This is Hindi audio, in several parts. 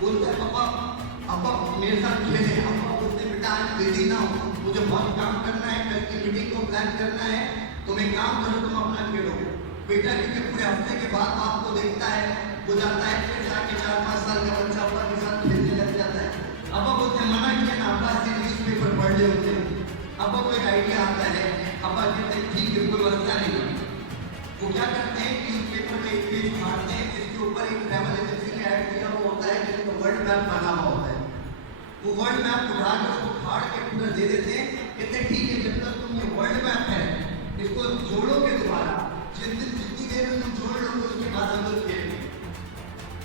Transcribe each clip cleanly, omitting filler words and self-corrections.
बोलते हैं पापा पापा मेरे साथ खेले। पापा बोलते हैं बेटा आज बिजी ना हो, मुझे बहुत काम करना है, कल की मीटिंग को प्लान करना है, तुम एक काम करो तुम अपना खेलो। बेटा क्योंकि पूरे हफ्ते के बाद बाप को देखता है, वो जाता है फिर जाके 4-5 साल का बच्चा अब्बा के साथ खेलने लग जाता है। अब्बा बोलते हैं मना किया ना, अब्बा से न्यूज़पेपर पढ़ ले होते हैं। अब्बा को एक आइडिया आता है, अब्बा कहते हैं ठीक है कोई मसला नहीं। वो क्या करते हैं न्यूज़पेपर का एक पेज फाड़ते हैं जिसके ऊपर एक ट्रैवल एजेंसी ने ऐड किया हुआ होता है जिसका वर्ल्ड मैप बना हुआ होता है। वो वर्ल्ड मैप उठा के उसको फाड़ के पूरा दे देते हैं, कहते हैं ठीक है जब तक तुम ये वर्ल्ड मैप है इसको जोड़ोगे दोबारा, जितनी देर में तुम जोड़ लोगे उसके बाद हम लोग खेलेंगे।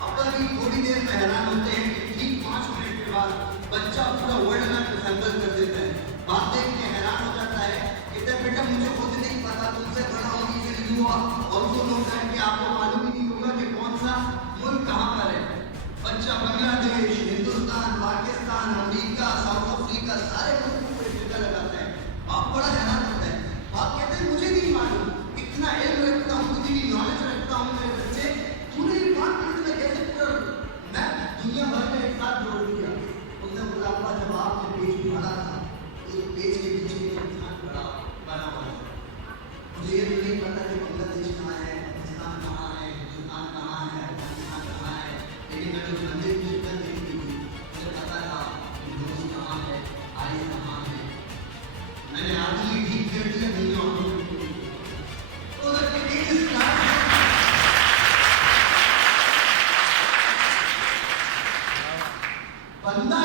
अब्बा भी थोड़ी देर में हैरान होते हैं कि ठीक 5 मिनट के बाद बच्चा पूरा वर्ल्ड मैप असेंबल कर देता है। बात देख के हैरान हो जाता है, कहता है बेटा मुझे खुद नहीं पता, तुमसे बड़ा होगी फिर यू ऑल्सो नो दैट कि आपको मालूम ही नहीं होगा कि कौन सा मुल्क कहाँ पर है। बच्चा Bangladesh, Hindustan, Pakistan, America, south Africa सारे मुल्कों को जिक्र लगाता है। आप बड़ा हैरान होता है। आप कहते हैं मुझे नहीं मालूम, इतना इल्म रखता हूँ, इतनी नॉलेज रखता हूँ मेरे बच्चे, तूने ये बात में कैसे पूरा मैं दुनिया भर में एक साथ जोड़ दिया। उसने बोला अब्बा जब आपने पेज पढ़ा था तो पेज के पीछे एक इंसान बना हुआ है। मुझे ये नहीं पता कि बांग्लादेश कहाँ है, पाकिस्तान कहाँ है, हिंदुस्तान कहाँ है, अफगानिस्तान कहाँ है, लेकिन मैं जो मंदिर की शिकल देखी थी मुझे पता था कि दोस्त कहाँ है, आई कहाँ है। मैंने आज ही ठीक कर दिया नहीं और तो बंदा